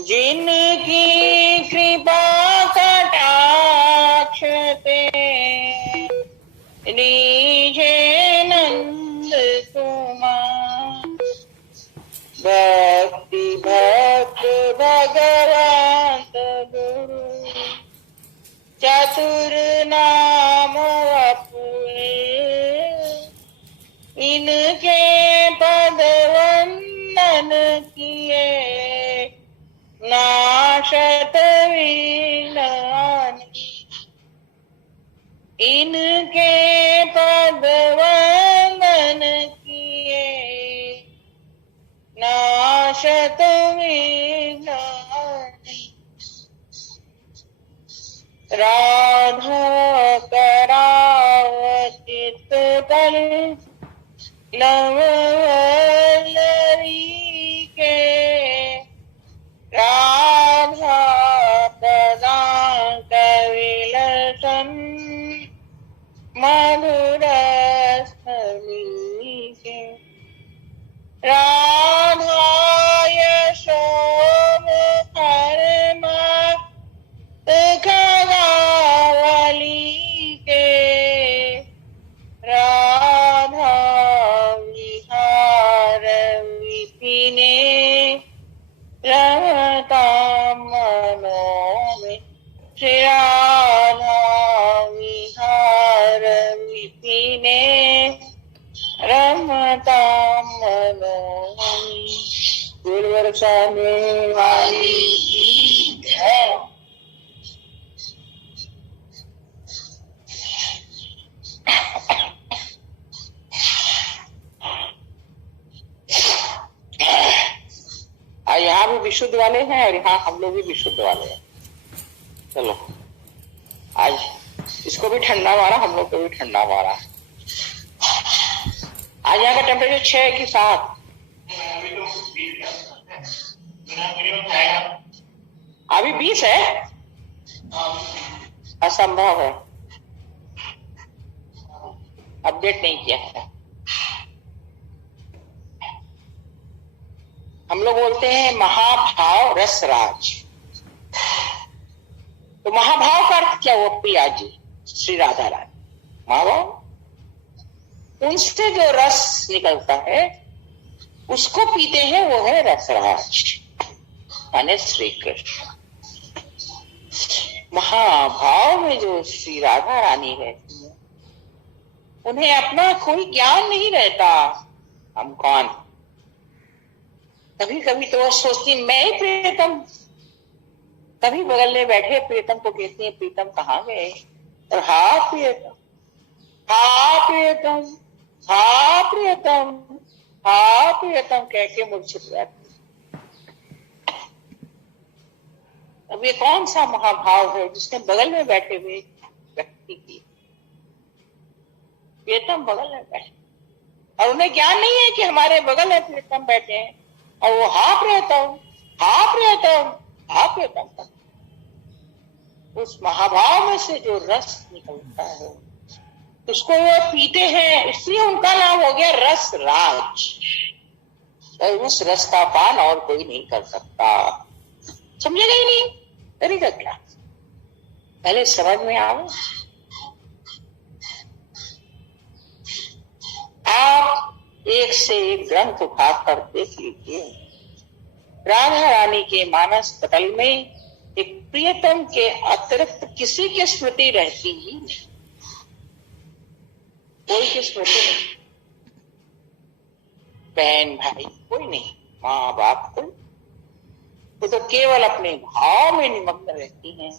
जिनकी कृपा कटाक्ष ते लीजे नंद कुमार। भक्ति भक्त भगवंत गुरु चतुर नाम अपुए। इनके पद वंदन किए नाशत विनानी। इनके पद वंदन किए नाशत विनानी। राधा करावचित कर लवलरी के। राधा पदांक विलसन मधुर स्थली के। राधा यशोमुखर मत खगावली के। राधा विहार विपिने रमता मनों में। श्री राधा विहार विपिने रमता मनों में। फूल बरसाने वाली है। यहाँ भी विशुद्ध वाले हैं और यहाँ हम लोग भी विशुद्ध वाले हैं। चलो आज इसको भी ठंडा मारा, हम लोग को भी ठंडा मारा। आज यहाँ का टेम्परेचर 6 की 7। अभी 20 है। असंभव है, अपडेट नहीं किया है। हम लोग बोलते हैं महाभाव रसराज। तो महाभाव का अर्थ क्या हुआ प्रिया जी? श्री राधा रानी महाभाव। उनसे जो रस निकलता है उसको पीते हैं, वो है रसराज माने श्री कृष्ण। महाभाव में जो श्री राधा रानी रहती है उन्हें अपना कोई ज्ञान नहीं रहता। हम कौन? कभी कभी तो वो सोचती मैं ही प्रियतम। कभी बगल में बैठे प्रियतम को कहती है प्रीतम कहाँ गए? और हा प्रियतम, हा प्रियतम, हा प्रियतम, हा प्रियतम कह के मूर्छित जाती। अब ये कौन सा महाभाव है जिसने बगल में बैठे हुए व्यक्ति की प्रियतम बगल में बैठे और उन्हें ज्ञान नहीं है कि हमारे बगल में प्रियतम बैठे हैं और वो हा प्रियतम, हा प्रियतम, हा प्रियतम। उस महाभाव में से जो रस निकलता है उसको वो पीते हैं, इसलिए उनका नाम हो गया रस राज। और उस रस का पान और कोई नहीं कर सकता। समझेगा ही नहीं, करेगा क्या? पहले समझ में आओ। आप एक से एक ग्रंथ उठाकर देख लीजिए। राधा रानी के मानस पटल में एक प्रियतम के अतिरिक्त किसी की स्मृति रहती ही नहीं। कोई की स्मृति नहीं। बहन भाई कोई नहीं, माँ बाप कोई। वो तो केवल अपने भाव में निमग्न रहती हैं।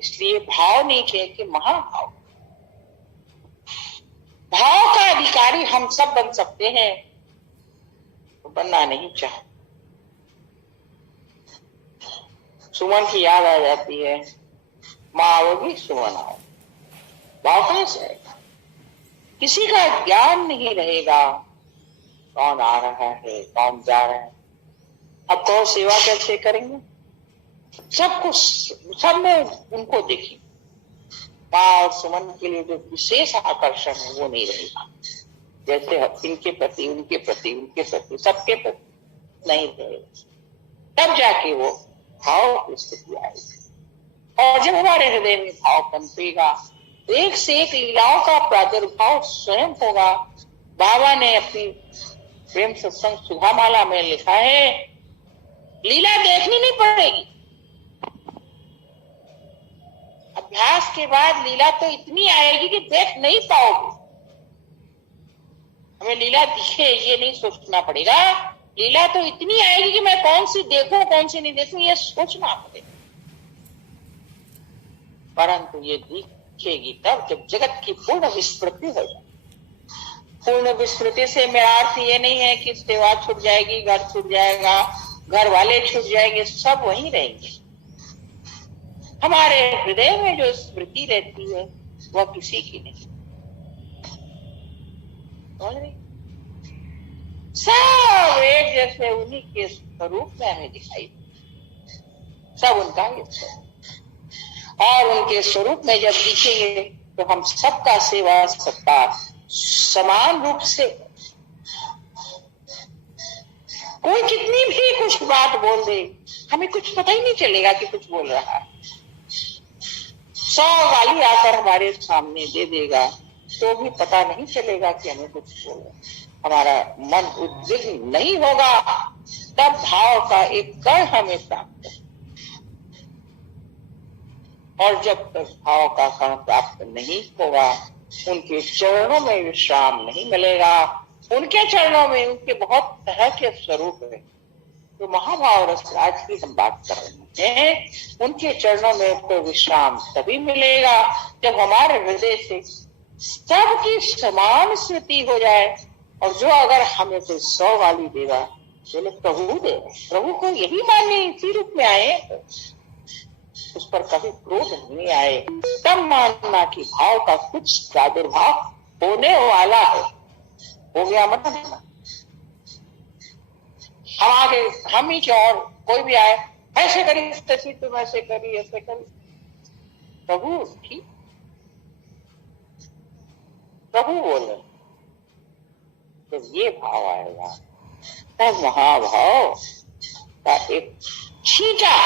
इसलिए भाव नहीं कहे कि महाभाव। भाव का अधिकारी हम सब बन सकते हैं, तो बनना नहीं चाहते। सुमन की याद आ जाती है, माँ आओगी सुमन आओ। भाव कहां से आएगा? किसी का ज्ञान नहीं रहेगा कौन आ रहा है कौन जा रहा है। अब तो सेवा कैसे करेंगे? सब कुछ सब में उनको देखें। माँ और सुमन के लिए जो विशेष आकर्षण है वो नहीं रहेगा। जैसे इनके प्रति उनके प्रति उनके प्रति सबके प्रति नहीं रहेगा, तब जाके वो भाव की स्थिति आएगी। और जब हमारे हृदय में भाव पनपेगा, एक से एक लीलाओं का प्रादुर्भाव स्वयं होगा। बाबा ने अपनी प्रेम सत्संग सुधामाला में लिखा है, लीला देखनी नहीं पड़ेगी। अभ्यास के बाद लीला तो इतनी आएगी कि देख नहीं पाओगे। हमें लीला दिखे ये नहीं सोचना पड़ेगा, लीला तो इतनी आएगी कि मैं कौन सी देखूं कौन सी नहीं देखूं ये सोचना पड़ेगा। परंतु ये दिखेगी तब जब जगत की पूर्ण विस्मृति हो जाए। पूर्ण विस्मृति से मेरा अर्थ ये नहीं है कि सेवा छूट जाएगी, घर छूट जाएगा, घर वाले छूट जाएंगे, सब वहीं रहेंगे। हमारे हृदय में जो स्मृति रहती है वह किसी की नहीं। सब एक जैसे उन्हीं के स्वरूप में हमें दिखाई, सब उनका ही स्वरूप। और उनके स्वरूप में जब दिखेंगे तो हम सबका सेवा सत्कार समान रूप से, कोई कितनी भी कुछ बात बोल दे हमें कुछ पता ही नहीं चलेगा कि कुछ बोल रहा है। 100 गाली आकर हमारे सामने दे देगा तो भी पता नहीं चलेगा कि हमें कुछ बोल रहा है। हमारा मन उद्विग्न नहीं होगा, तब भाव का एक कण हमें प्राप्त है। और जब तक भाव का कण प्राप्त नहीं होगा, उनके चरणों में विश्राम नहीं मिलेगा। उनके चरणों में उनके बहुत तरह के स्वरूप है। तो महाभाव रसराज की हम बात कर रहे हैं, उनके चरणों में तो विश्राम तभी मिलेगा जब हमारे हृदय से सबकी समान स्मृति हो जाए। और जो अगर हमें कोई 100 गाली देगा, बोले प्रभु दे, प्रभु को यही मानने इसी रूप में आए, उस पर कभी क्रोध नहीं आए, तब मानना कि भाव का कुछ प्रादुर्भाव होने वाला है। हो गया मतलब हम आगे, हम ही और कोई भी आए, ऐसे करी तैसे, तुम ऐसे करी ऐसे करी, प्रभु ठीक, प्रभु बोले, जब ये भाव आएगा तब महाभाव का एक छींटा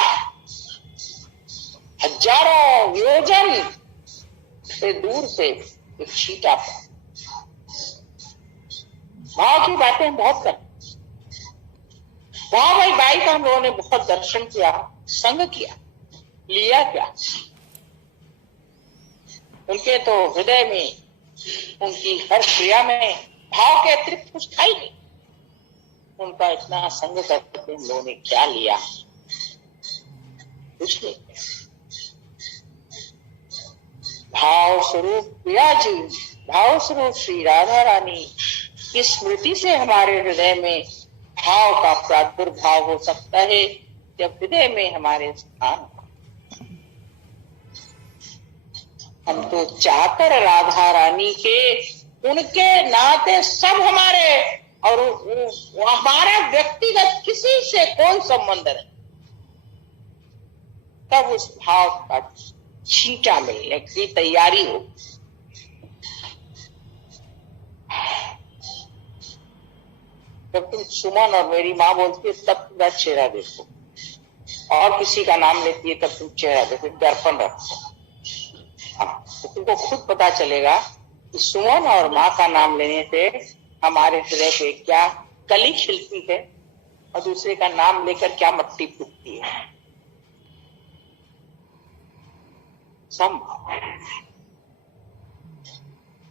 हजारों योजन से दूर से एक छींटा भाव की बातें हम बहुत करते। वहां भाई बाई का हम लोगों ने बहुत दर्शन किया, संग किया, लिया क्या। उनके तो हृदय में, उनकी हर क्रिया में भाव के अतिरिक्त कुछ था ही नहीं। उनका इतना संग करके हम लोगों ने क्या लिया, कुछ नहीं। भाव स्वरूप प्रिया जी, भाव स्वरूप श्री राधा रानी की स्मृति से हमारे हृदय में भाव का प्रादुर्भाव हो सकता है। जब हृदय में हमारे स्थान, हम तो चाहकर राधा रानी के, उनके नाते सब हमारे, और हमारे व्यक्तिगत किसी से कोई संबंध नहीं, तब उस भाव का छींटा मिलने की तैयारी हो। जब तुम सुमन और मेरी माँ बोलती है तब तुम्हारा चेहरा देखो, और किसी का नाम लेती है तब तुम चेहरा देखो, दर्पण रखो। तो तुमको खुद पता चलेगा कि सुमन और माँ का नाम लेने से हमारे हृदय पे क्या कली खिलती है और दूसरे का नाम लेकर क्या मट्टी फूटती है। संभाव,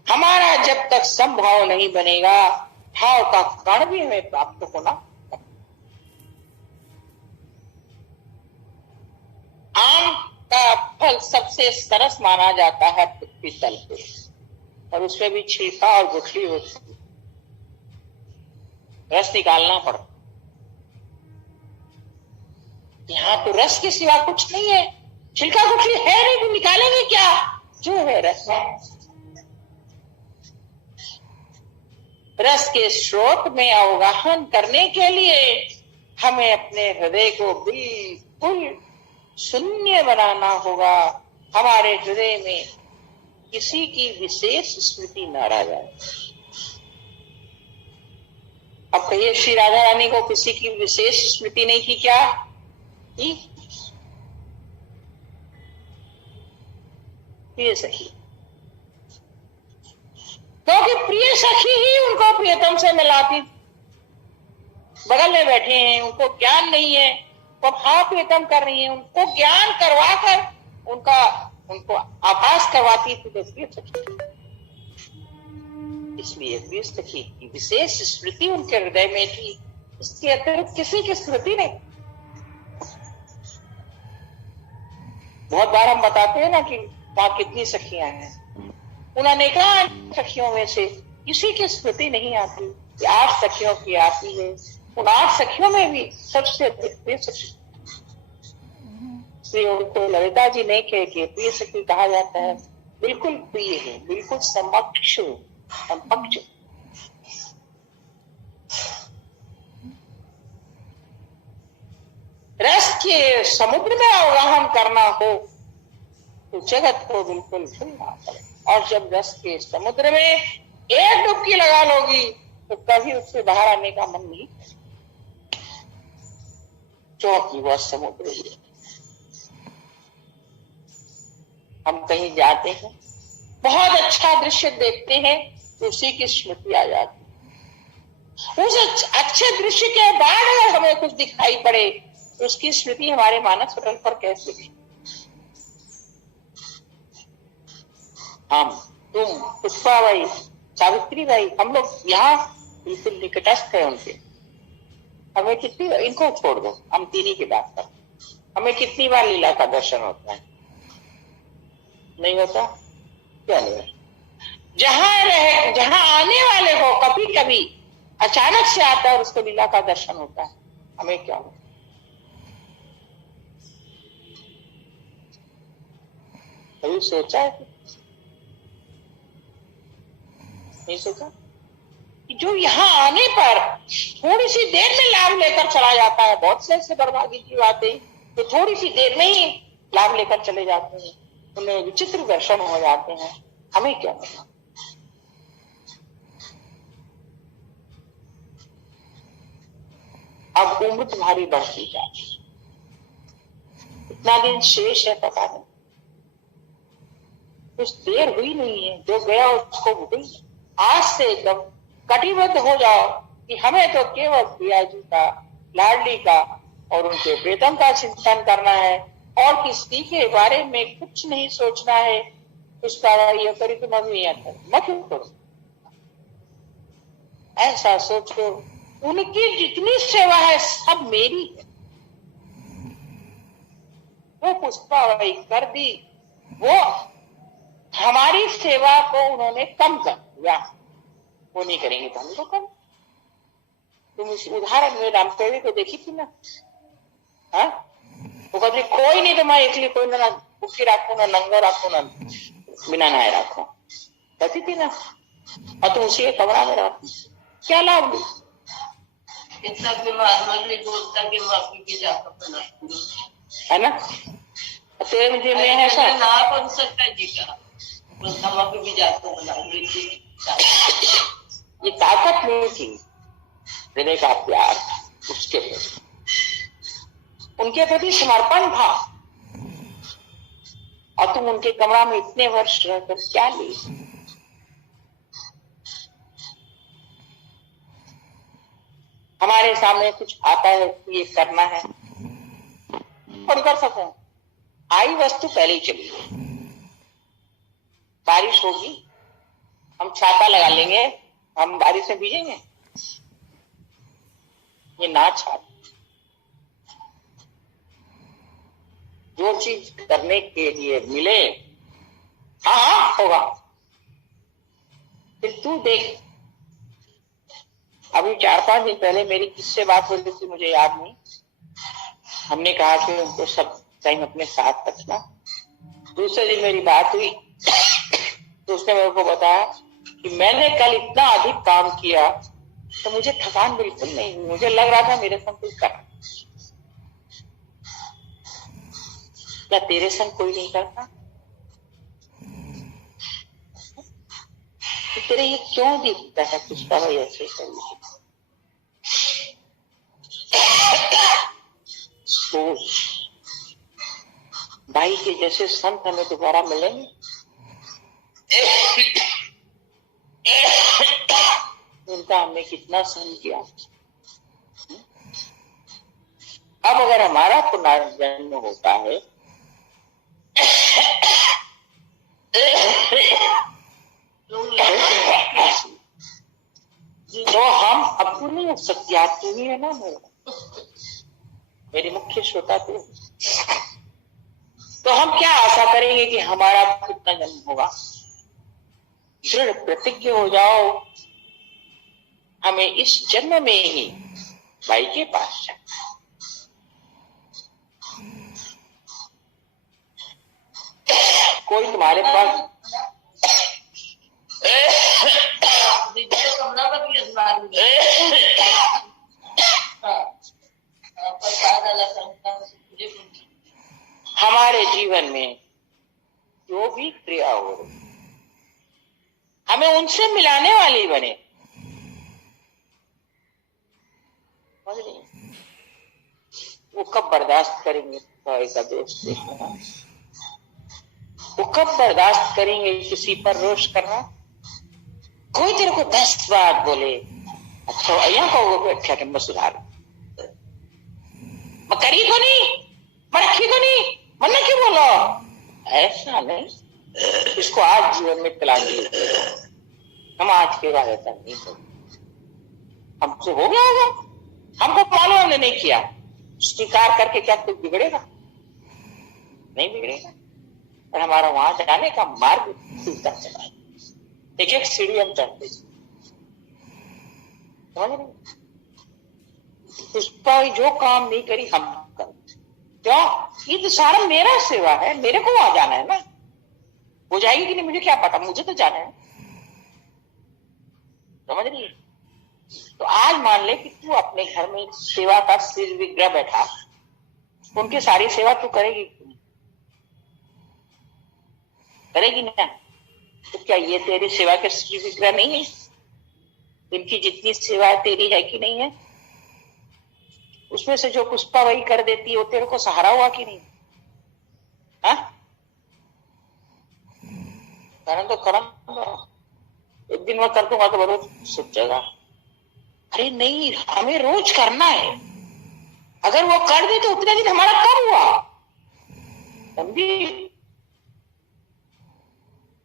हमारा जब तक संभाव नहीं बनेगा, भाव का कण भी हमें प्राप्त होना। आम का फल सबसे सरस माना जाता है पृथ्वी तल पे, और उसमें भी छिलका और गुठली होती है, रस निकालना पड़ता। यहाँ तो रस के सिवा कुछ नहीं है, छिलका गुठली है नहीं तो निकालेंगे क्या, जो है रस। रस के स्रोत में अवगाहन करने के लिए हमें अपने हृदय को बिल्कुल शून्य बनाना होगा। हमारे हृदय में किसी की विशेष स्मृति न रह जाए। अब कहिए श्री राधा रानी को किसी की विशेष स्मृति नहीं थी क्या? प्रिय सखी, क्योंकि प्रिय सखी ही उनको प्रियतम से मिलाती। बगल में बैठे हैं, उनको ज्ञान नहीं है, तो हाँ प्रियतम कर रही है, उनको ज्ञान करवा कर उनको आभास करवाती थी प्रिय सखी। इसलिए प्रिय सखी की विशेष स्मृति उनके हृदय में थी, इसके अतिरिक्त किसी की स्मृति नहीं। बहुत बार हम बताते हैं ना कि वहां कितनी सखियां हैं, उन्होंने कहा सखियों में से किसी की स्मृति नहीं आती, 8 सखियों की आती है। उन 8 सखियों में भी सबसे अधिक प्रिय सखी, उनको ललिता जी ने कह के प्रिय सखी कहा जाता है। बिल्कुल प्रिय है, बिल्कुल समक्ष समक्ष। रस के समुद्र में अवगाहन करना हो तो जगत को बिल्कुल भूलना पड़े, और जब रस के समुद्र में एक डुबकी लगा लोगी तो कभी उससे बाहर आने का मन नहीं, क्योंकि वह समुद्र ही है। हम कहीं जाते हैं, बहुत अच्छा दृश्य देखते हैं तो उसी की स्मृति आ जाती है। उस अच्छे दृश्य के बाद अगर हमें कुछ दिखाई पड़े तो उसकी स्मृति हमारे मानस पटल पर कैसे दिखे? हम, तुम, पुष्पा भाई, सावित्री भाई, हम लोग यहाँ बिल्कुल निकटस्थ है उनके। हमें कितनी, इनको छोड़ दो, हम तीनों की बात कर, हमें कितनी बार लीला का दर्शन होता है? नहीं होता? क्या नहीं? जहां आने वाले हो कभी कभी अचानक से आता है और उसको लीला का दर्शन होता है, हमें क्या होता? कभी सोचा है? नहीं सोचा कि जो यहाँ आने पर थोड़ी सी देर में लाभ लेकर चला जाता है। बहुत से ऐसे बर्बादी की बातें तो थोड़ी सी देर में ही लाभ लेकर चले जाते हैं, उन्हें विचित्र दर्शन हो जाते हैं, हमें क्या पता? अब उम्र तुम्हारी बढ़ती जाती, इतना दिन शेष है पता नहीं, कुछ देर हुई नहीं है, जो गया उसको भूल। आज से एकदम कटिबद्ध हो जाओ कि हमें तो केवल प्रिया जी का, लाडली का और उनके प्रीतम का चिंतन करना है, और किसी के बारे में कुछ नहीं सोचना है। उसका ये करी तो मम्मी मत करो, ऐसा सोचो। उनकी जितनी सेवा है सब मेरी है। वो पुष्पा वही कर दी, वो हमारी सेवा को उन्होंने कम कर दिया, वो नहीं करेंगे तो हम तो कम। तुम इस उदाहरण में रामदेवी को देखी थी ना? हाँ, वो कहती कोई नहीं तो मैं इसलिए कोई ना भूखी रखू, ना नंगा रखू, ना बिना नहाए रखू, कहती थी ना। और तुम उसी के कमरा में रहो, क्या लाभ? इतना बीमार बोलता कि माफी भी जाकर है ना? तेरे मुझे में है सर ना बन सकता जी का माफी भी जाकर बना। ये ताकत नहीं थी, देने का प्यार उसके प्रति, उनके प्रति समर्पण था। और तुम उनके कमरा में इतने वर्ष रहकर क्या ली? हमारे सामने कुछ आता है, ये करना है और कर सको, आई वस्तु पहले ही चली गई। बारिश होगी, हम छाता लगा लेंगे, हम बारिश में भीजेंगे? ये ना छाता। जो चीज करने के लिए मिले, हाँ होगा। फिर तू देख, अभी 4-5 दिन पहले मेरी किससे बात हो रही थी मुझे याद नहीं, हमने कहा कि उनको सब टाइम अपने साथ रखना। दूसरे दिन मेरी बात हुई तो उसने मेरे को बताया कि मैंने कल इतना अधिक काम किया तो मुझे थकान बिल्कुल नहीं हुई, मुझे लग रहा था मेरे संग कोई कर। क्या तेरे संग कोई नहीं करता? तो तेरे ये क्यों दिखता है पुष्पा भाई ऐसे करिए? भाई के जैसे संत हमें दोबारा मिलेंगे? उनका हमने कितना सहन किया। अब अगर हमारा पुनर्जन्म होता है तो हम अब नहीं हो सकती। आप तो नहीं है ना, मेरी मुख्य श्रोता तो हम क्या आशा करेंगे कि हमारा कितना जन्म होगा? दृढ़ प्रतिज्ञ हो जाओ, हमें इस जन्म में ही भाई के पास जाना। कोई तुम्हारे पास हमारे जीवन में जो भी क्रिया हो रही हमें उनसे मिलाने वाली बने। वो कब बर्दाश्त करेंगे का दोस्त देखना? वो कब बर्दाश्त करेंगे किसी पर रोष करना? कोई तेरे को 10 बार बोले अच्छा अया कहोगे अच्छा कि मैं सुधार मैं करी को नहीं, मैं रखी को नहीं, मन क्यों बोलो? ऐसा नहीं, इसको आज जीवन में तलांगी। हम आज के बाद ऐसा नहीं हो, हमसे हो गया होगा, हमको मालूम हमने नहीं किया। स्वीकार करके क्या कुछ बिगड़ेगा? नहीं बिगड़ेगा। और हमारा वहां जाने का मार्ग खुलता चला, एक एक सीढ़ी हम चढ़ते। समझ रहे? पुष्पा जो काम नहीं करी हम कर, क्यों? ये तो सारा मेरा सेवा है, मेरे को वहां जाना है ना। हो जाएगी कि नहीं मुझे क्या पता, मुझे तो जाना है। समझ रही? तो आज मान ले कि तू अपने घर में सेवा का श्री विग्रह बैठा, उनकी सारी सेवा तू करेगी करेगी ना? तो क्या ये तेरी सेवा के श्री विग्रह नहीं है? इनकी जितनी सेवा तेरी है कि नहीं है, उसमें से जो पुष्पा वही कर देती है वो तेरे को सहारा हुआ कि नहीं? हाँ, करन तो एक दिन मैं कर दूंगा तो बरोज सोचेगा अरे नहीं हमें रोज करना है। अगर वो कर दे तो उतना दिन हमारा कब हुआ? समझी?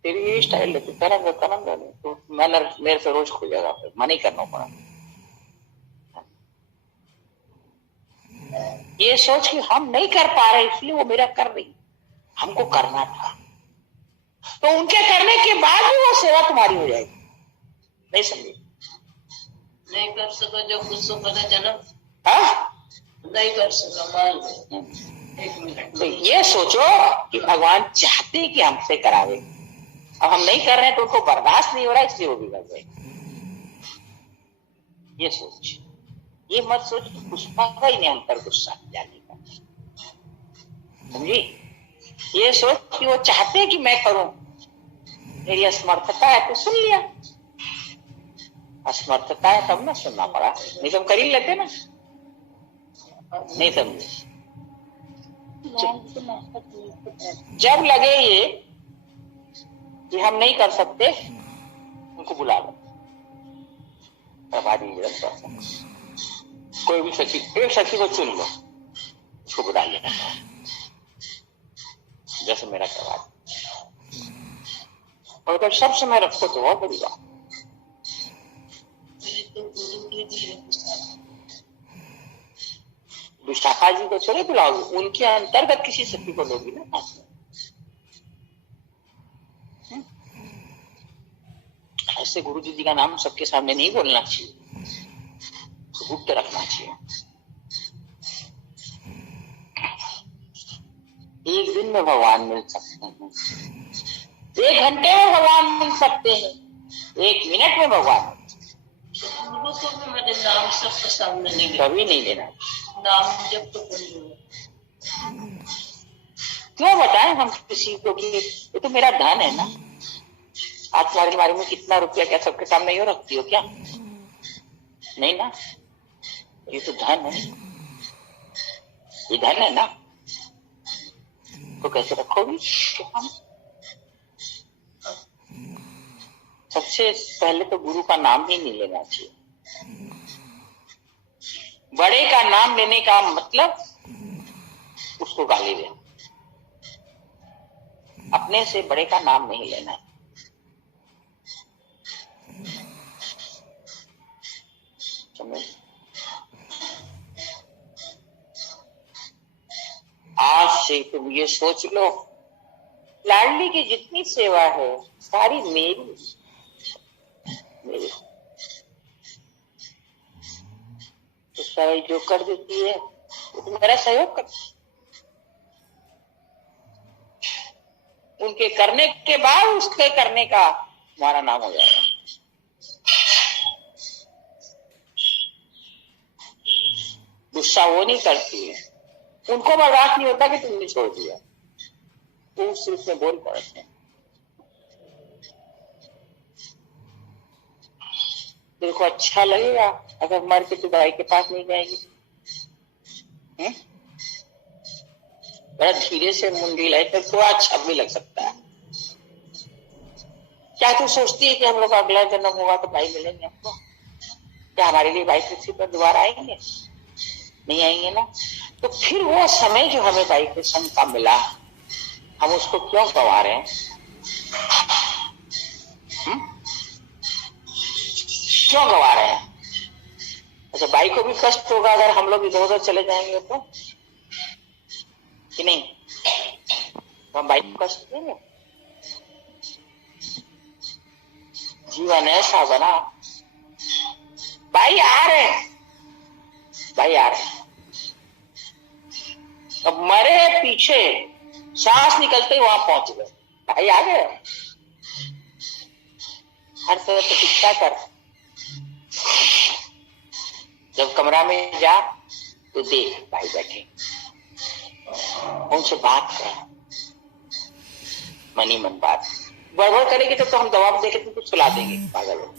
तेरी ये स्टाइल है, तो मैंने मेरे से रोज खो जाएगा, मना ही करना पड़ा। ये सोच कि हम नहीं कर पा रहे इसलिए वो मेरा कर रही, हमको करना था। तो उनके करने के बाद भी वो सेवा तुम्हारी हो जाएगी। नहीं समझी? नहीं कर सका जो कुछ सो पता जन्म नहीं कर सका मान एक मिनट। तो ये सोचो कि भगवान चाहते कि हमसे करावे, अब हम नहीं कर रहे हैं तो उनको बर्दाश्त नहीं हो रहा इसलिए वो भी कर रहे। ये सोच, ये मत सोच कि पुष्पा का ही नहीं अंतर गुस्सा जाने का। समझी? ये सोच कि वो चाहते कि मैं करूं, मेरी असमर्थता है तो सुन लिया। असमर्थता है तब ना सुनना पड़ा, नहीं तो हम कर ही लेते ना। नहीं समझे? जब लगे ये कि हम नहीं कर सकते, उनको बुला लो, करवा दीजिए। कोई भी सखी, एक सखी को चुन लो, उसको बुला लेना, जैसे मेरा करवा दो। और अगर सब समय रखो तो बहुत बड़ी बात। विशाखा जी को चले बुलाओ, उनके अंतर्गत किसी सखी को लोगी ना। ऐसे गुरु जी का नाम सबके सामने नहीं बोलना चाहिए, गुप्त रखना चाहिए। एक दिन में भगवान मिल सकते हैं, 1 घंटे में भगवान मिल सकते हैं, 1 मिनट में भगवान। मेरे नाम सबके सामने नहीं कभी नहीं लेना नाम जब तो क्यों बताएं हम किसी को कि ये तो मेरा धन है ना। आज तुम्हारे बारे में कितना रुपया क्या सबके सामने यो रखती हो क्या? नहीं ना, ये तो धन है, ये धन है ना। तो कैसे रखोगी? सबसे पहले तो गुरु का नाम ही नहीं लेना चाहिए। बड़े का नाम लेने का मतलब उसको गाली देना, अपने से बड़े का नाम नहीं लेना है। समझ? आज से तुम ये सोच लो, लाडली की जितनी सेवा है सारी मेरी। तो सारी जो कर देती है वो तो मेरा सहयोग कर, उनके करने के बाद उसके करने का हमारा नाम हो जाएगा। गुस्सा वो नहीं करती है, उनको बर्दाश्त नहीं होता कि तुमने छोड़ दिया, तो सिर्फ में बोल पड़ते हैं। तेरे को अच्छा लगेगा अगर मर के तू भाई के पास नहीं जाएगी? बड़ा धीरे से मुंडी लाई तो थोड़ा अच्छा भी लग सकता है। क्या तू सोचती है कि हम लोग अगला जन्म होगा तो भाई मिलेंगे हमको? क्या हमारे लिए भाई पृथ्वी पर दोबारा आएंगे? नहीं आएंगे ना। तो फिर वो समय जो हमें भाई के संग का मिला, हम उसको क्यों गवा रहे हैं? क्यों गवा रहे हैं? अच्छा, भाई को भी कष्ट होगा अगर हम लोग इधर उधर चले जाएंगे तो, कि नहीं? तो हम भाई को कष्ट देंगे? जीवन ऐसा बना, भाई आ रहे हैं, भाई आ रहे हैं, अब मरे पीछे सांस निकलते ही वहां पहुंच गए, भाई आ गए। हर समय प्रतीक्षा कर, जब कमरा में जा तो देख भाई बैठे, उनसे बात कर, मनी मन बात। गड़बड़ करेगी तो हम दवा देके तुमको सुला देंगे, पागल हो,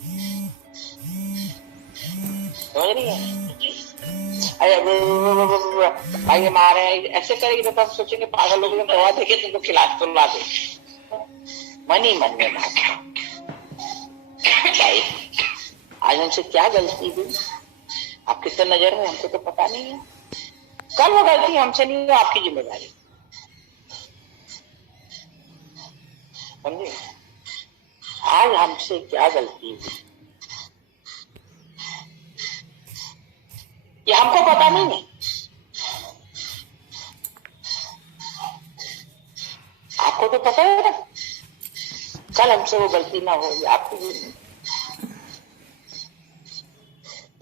समझ रही है? भाई मारे ऐसे करेगी तो हम सोचेंगे पागल लोग, दवा देके तुमको खिला सुला दे। मनी मन में बात, भाई आज हमसे क्या गलती हुई, आपकी तो नजर में हमको तो पता नहीं है। कल वो गलती हमसे नहीं है, आपकी जिम्मेदारी, समझे? आज हमसे क्या गलती हुई ये हमको पता नहीं है, आपको तो पता है ना। कल हमसे वो गलती ना हो, आपको भी नहीं।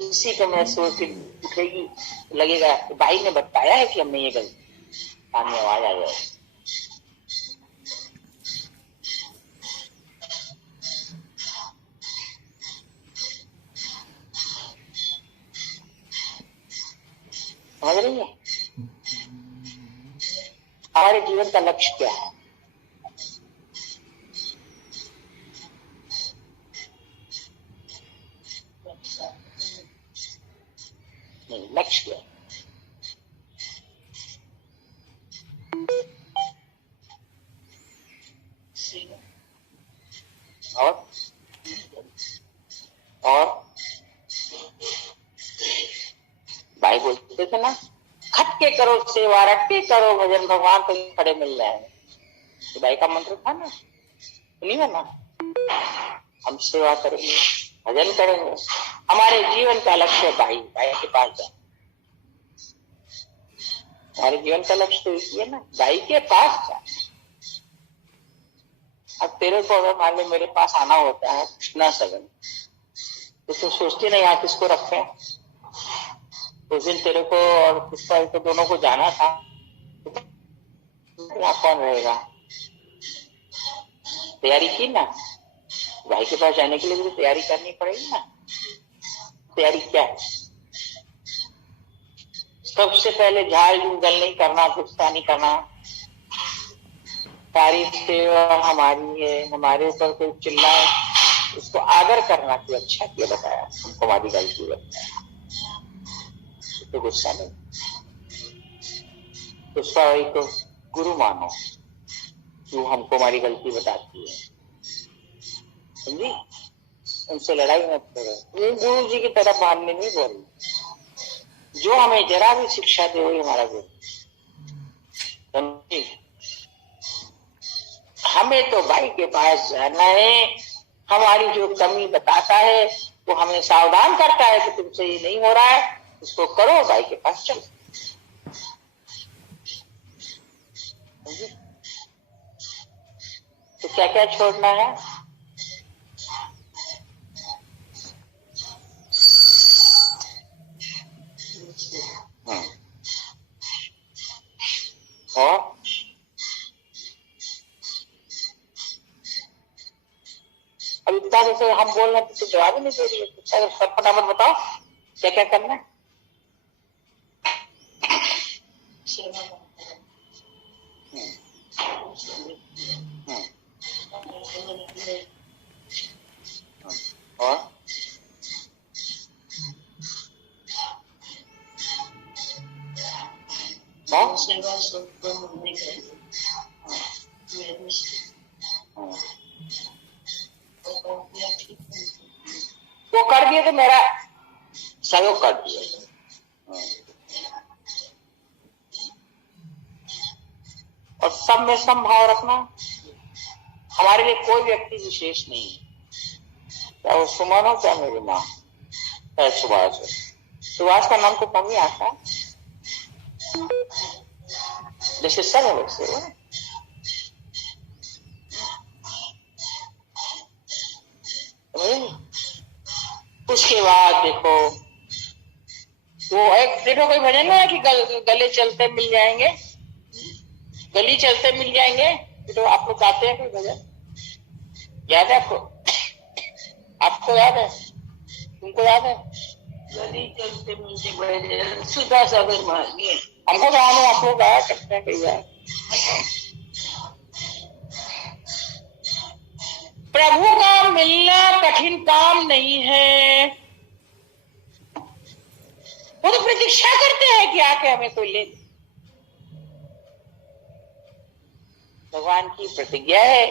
इसी को मैं सोच के उठेगी, लगेगा भाई ने बताया है कि हमने ये गलती, सामने आवाज आ जाए। समझ रही है? हमारे जीवन का लक्ष्य क्या है? नहीं, लक्ष्य क्या है? और भाई बोलते थे ना, खटके करो सेवा, रटके करो भजन, भगवान तो खड़े मिल रहे हैं। तो भाई का मंत्र था ना, सुनिए ना, हम सेवा करेंगे, भजन करेंगे, हमारे जीवन का लक्ष्य भाई, भाई के पास जाए। हमारे जीवन का लक्ष्य तो ये है ना, भाई के पास जाए। अब तेरे को अगर मान लो मेरे पास आना होता है कृष्णा सगन, तो तुम सोचती नहीं यहाँ किसको रखे। उस दिन तेरे को और पुष्पा को दोनों को जाना था, यहाँ कौन रहेगा? तैयारी की ना, भाई के पास जाने के लिए भी तैयारी करनी पड़ेगी ना। तैयारी क्या है? सबसे पहले झाड़ जूगल नहीं करना, गुस्सा नहीं करना, सारी सेवा हमारी है, हमारे ऊपर कोई चिल्लाए उसको आदर करना कि अच्छा किया, बताया हमको हमारी गलती बताया, तो गुस्सा नहीं। गुस्सा वही तो गुरु मानो, जो हमको हमारी गलती बताती है, समझी? उनसे लड़ाई मत करो। ये गुरु जी की तरफ मानने नहीं बोल, जो हमें जरा भी शिक्षा दे वही हमारा गुरु, समझी? हमें तो भाई के पास जाना है, हमारी जो कमी बताता है वो हमें सावधान करता है कि तुमसे ये नहीं हो रहा है, उसको करो, भाई के पास चलो। तो क्या क्या छोड़ना है? और अब इतना जैसे हम बोल रहे हैं तो जवाब ही नहीं दे रही है। फटाफट बताओ क्या क्या करना है? और सेवा सब वो कर दिए तो मेरा सहयोग कर दिया। और सब में समभाव रखना। हमारे लिए कोई व्यक्ति विशेष नहीं है, चाहे वो सुमन हो चाहे मेरी माँ, चाहे सुभाष हो। सुभाष का नाम तो कम ही आता है, जैसे सब है वैसे हो। उसके बाद देखो वो एक देखो कोई भजन है कि गले चलते मिल जाएंगे, गली चलते मिल जाएंगे, तो आप लोग गाते हैं कोई भजन? याद है आपको? आपको याद है? तुमको याद है? गली चलते मिलते सुधा सागर मार्गे, हमको गाने आप लोग गाया करते हैं कई बार। प्रभु का मिलना कठिन काम नहीं है, वो तो प्रतीक्षा करते हैं कि आके हमें कोई ले। भगवान की प्रतिज्ञा है,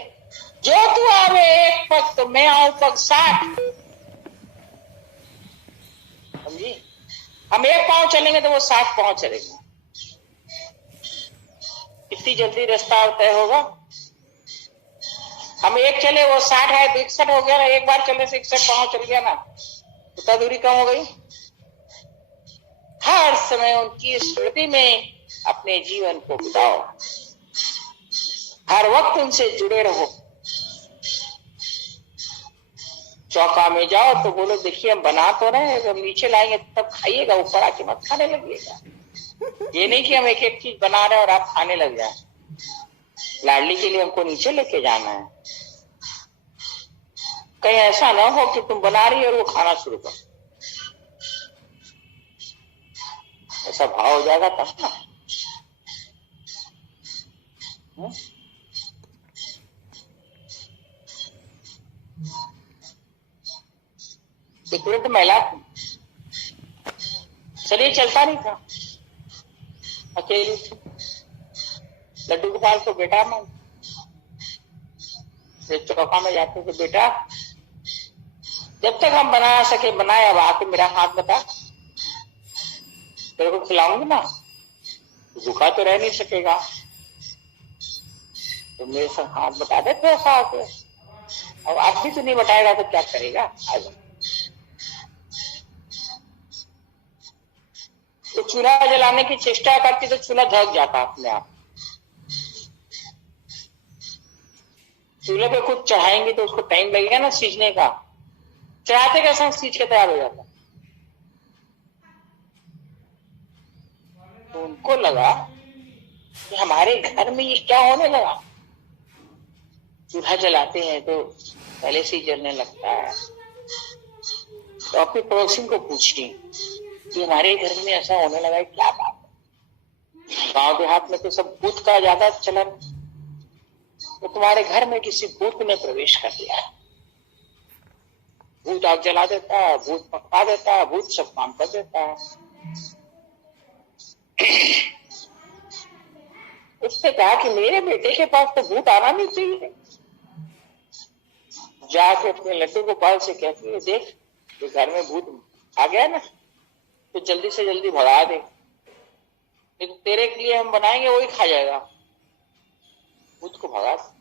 जो तू आवे एक पग तो मैं आऊं पग 60। समझी? हम एक पांव चलेंगे तो वो 60 पांव चलेगा। कितनी जल्दी रास्ता तय होगा। हम एक चले वो 60 है तो 61 हो गया ना, एक बार चलने से 61 पांव चल गया ना, उतना दूरी कम हो गई। हर समय उनकी स्मृति में अपने जीवन को बिताओ, हर वक्त उनसे जुड़े रहो। चौका में जाओ तो बोलो देखिए हम बना तो रहे, जब नीचे लाएंगे तब खाइएगा, ऊपर आके मत खाने लगिएगा। ये नहीं कि हम एक एक चीज बना रहे और आप खाने लग जाए। लाडली के लिए हमको नीचे लेके जाना है, कहीं ऐसा ना हो कि तुम बना रही हो और वो खाना शुरू कर, ऐसा भाव हो जाएगा तब ना। तो महिला थी, शरीर चलता नहीं था, अकेली थी। लड्डू गोपाल को बेटा मैं चौका में जाते थे, बेटा जब तक हम बना सके बनाए, अब आके मेरा हाथ बता, तेरे को खिलाऊंगी ना, भूखा तो रह नहीं सकेगा, तो मेरे साथ हाथ बता दे थोड़ा सा आके। अब आप भी तो नहीं बताएगा तो क्या करेगा? आज तो चूल्हा जलाने की चेष्टा करती तो चूल्हा धक जाता अपने आप। चूल्हे पे कुछ चढ़ाएंगे तो उसको टाइम लगेगा ना सीझने का, चढ़ाते कैसा सींच के तैयार हो जाता। तो उनको लगा कि हमारे घर में ये क्या होने लगा, चूल्हा जलाते हैं तो पहले से ही जलने लगता है। तो अपने पड़ोसी को पूछी कि हमारे घर में ऐसा होने लगा है, क्या बात है? गांव देहात में तो सब भूत का ज्यादा चलन, तो तुम्हारे घर में किसी भूत ने प्रवेश कर लिया। भूत आग जला देता है, भूत पका देता है, भूत सब काम कर देता है। उस उसने कहा कि मेरे बेटे के पास तो भूत आना नहीं चाहिए। जाके अपने लड्डू गोपाल से कहती है, देख ये घर में भूत आ गया ना, तो जल्दी से जल्दी भगा दे, नहीं तो तेरे के लिए हम बनाएंगे वही खा जाएगा। भूत को भगा दे।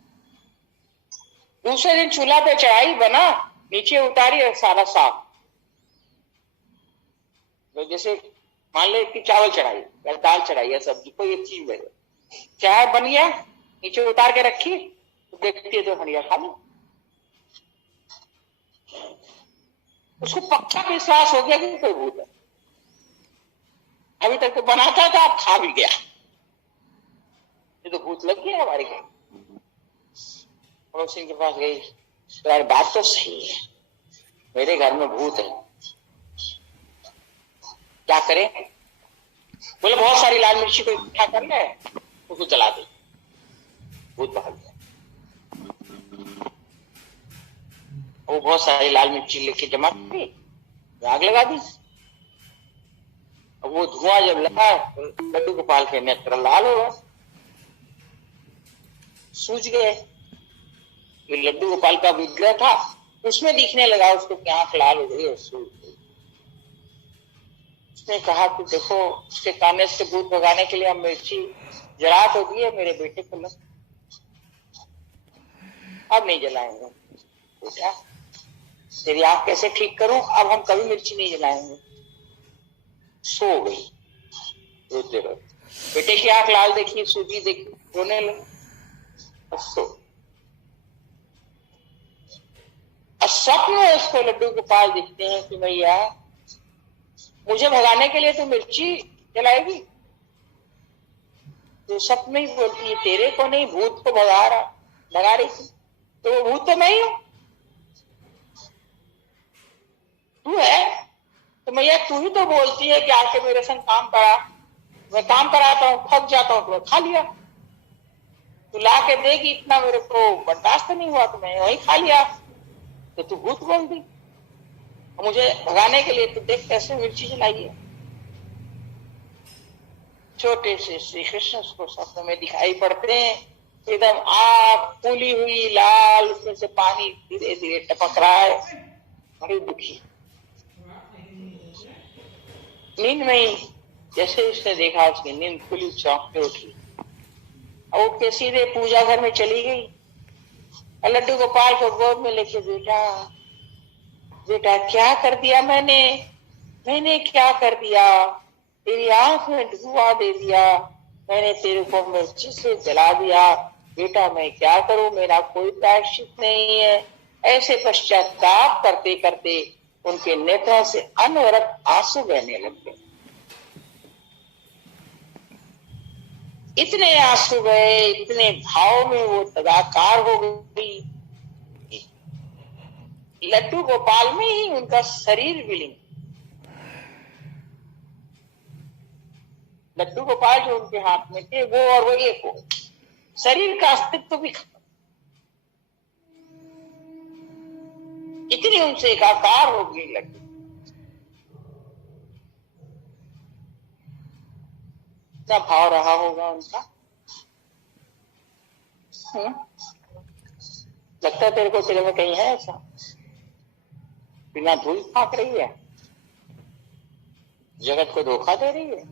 दूसरे दिन चूल्हा पे चढ़ाई, बना, नीचे उतारी और सारा साफ। तो जैसे मान ले कि चावल चढ़ाई या दाल चढ़ाई या सब्जी, कोई एक चीज बने, चाय बन गया, नीचे उतार के रखी, तो देखती है तो हरिया खा लो। उसको पक्का विश्वास हो गया कि कोई भूत है। अभी तक तो बनाता था, अब खा भी गया, ये तो भूत लग गया हमारे घर। पड़ोसी के पास गई, तो यार बात तो सही है, मेरे घर में भूत है, क्या करें? बोले बहुत सारी लाल मिर्ची को इकट्ठा कर ले, उसको जला दे, भूत भाग गया। वो बहुत सारी लाल मिर्ची लेके जमा की, आग लगा दी। अब वो धुआं जब लगा, लड्डू गोपाल के नेत्र लाल हो गए, सूझ गए। ये लड्डू गोपाल का विग्रह था, उसमें दिखने लगा उसको कि आंख लाल हो गई और सूझ गई। उसने कहा कि देखो, उसके काने से भूत भगाने के लिए हम मिर्ची जला तो दिए, मेरे बेटे को लग, अब नहीं जलाएंगे। बेटा तेरी आंख कैसे ठीक करूं, अब हम कभी मिर्ची नहीं जलाएंगे। सो गई रोते रोते। बेटे की आंख लाल देखी, सूजी देखी, रोने लगी, सो। स्वप्न में उसको लड्डू गोपाल दिखते हैं कि भैया मुझे भगाने के लिए तो मिर्ची जलाएगी, तो स्वप्न में ही बोलती है तेरे को नहीं, भूत को भगा रही थी, तो वो भूत तो मैं ही हूं, तू है तो मैया तू ही तो बोलती है कि आके मेरे संग काम करा, मैं काम कराता हूँ, थक जाता हूँ, तो खा लिया, तू ला के देगी, इतना मेरे को बर्दाश्त नहीं हुआ तो मैं वही खा लिया, तो तू भूत बोल दी। मुझे भगाने के लिए तो देख कैसे मिर्ची जलाई है। छोटे से श्री कृष्ण उसको स्वप्न में दिखाई पड़ते हैं, एकदम आंख फूली हुई लाल, उसमें से पानी धीरे धीरे टपक रहा है, बड़ी दुखी। नींद में ही जैसे उसने देखा, उसकी नींद खुली, चौंक के उठी और उठ के सीधे पूजा घर में चली गई। लड्डू गोपाल को गोद में लेके, बेटा क्या कर दिया मैंने क्या कर दिया, तेरी आंख में धुआं दे दिया, मैंने तेरे को मिर्ची से जला दिया, बेटा मैं क्या करूं, मेरा कोई प्रायश्चित नहीं है। ऐसे पश्चाताप करते करते उनके नेत्रों से अनवरत आंसू बहने लगे। इतने आंसू गए, इतने भाव में वो तदाकार हो गई, लड्डू गोपाल में ही उनका शरीर विलीन। लड्डू गोपाल जो उनके हाथ में थे वो और वो एक हो, शरीर का अस्तित्व भी खत्म। इतनी उनसे एकाकार हो गई लड्डू। क्या भाव रहा होगा उनका। लगता है तेरे को तेरे में कहीं है ऐसा, बिना धूल फाक रही है, जगत को धोखा दे रही है।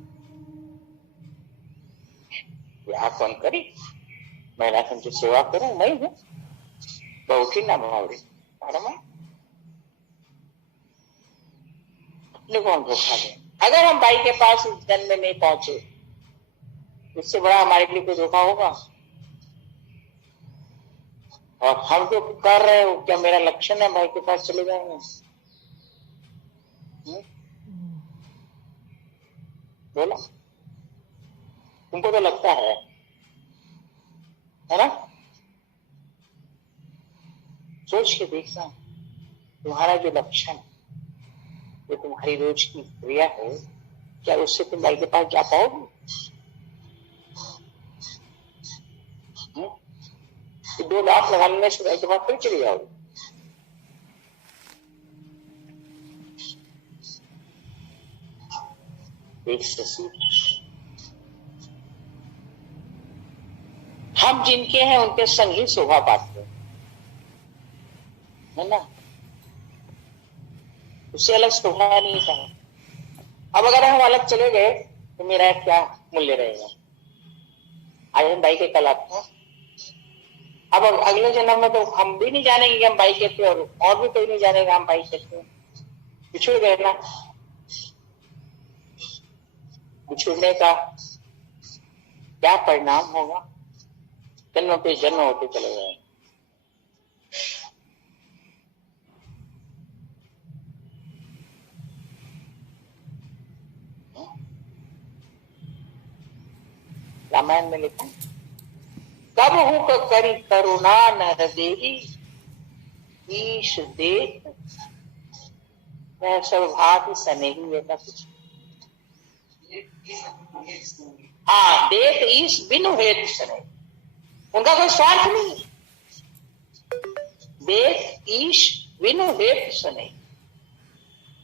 आंख बंद करी, मैं नाथन की सेवा करूं, मैं हूं, बहुत ही ना भाव रही अपने को हम धोखा दें। अगर हम भाई के पास इस जन्म में नहीं पहुंचे, इससे बड़ा हमारे लिए कोई धोखा होगा। और हम जो कर रहे हो, क्या मेरा लक्षण है भाई के पास चले जाएंगे? बोला, तुमको तो लगता है ना? सोच के देखना, तुम्हारा जो लक्षण, जो तुम्हारी रोज की क्रिया है, क्या उससे तुम भाई के पास जा पाओगे? दो लाख लगाने से भाई के पास फिर चले जाओगे। एक शशि हम जिनके हैं उनके संग ही शोभा पाते हैं, है ना, उससे अलग शोभा नहीं था। अब अगर हम अलग चले गए तो मेरा क्या मूल्य रहेगा? आज हम भाई के, कल आपको। अब अगले जन्म में तो हम भी नहीं जानेंगे कि हम भाई के थे, और भी कोई नहीं जानेगा हम भाई के थे। बिछुड़ गए ना, बिछुड़ने का क्या परिणाम होगा? जन्म पे जन्म होते चले गए। रामायण में लिखा, कब हुक करी करुणा नर देही, ईश देख मैं सब भांति सनेही। ऐसा कुछ, हाँ, देख ईश बिनु हेतु सने, उनका कोई स्वार्थ नहीं। देख ईश बिनु हेतु सने,